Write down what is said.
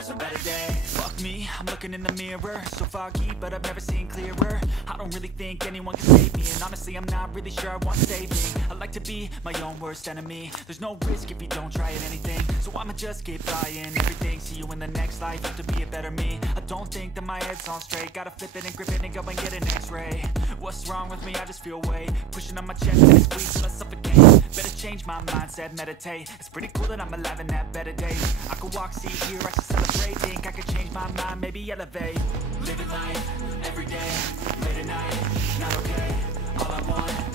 tomorrow's a better day. Fuck me, I'm looking in the mirror, so foggy, but I've never seen clearer. I don't really think anyone can save me, and honestly I'm not really sure I want saving. I like to be my own worst enemy. There's no risk if you don't try at anything, so I'ma just keep buying everything. See you in the next life, have to be a better me. I don't think that my head's on straight, gotta flip it and grip it and go and get an x-ray. What's wrong with me? I just feel weight pushing on my chest and it squeezes till I suffocate. Better change my mindset, meditate. It's pretty cool that I'm alive and have better days. I could walk, see, hear, I should celebrate. Think I could change my mind, maybe elevate. Living life, every day, late at night, not okay. All I want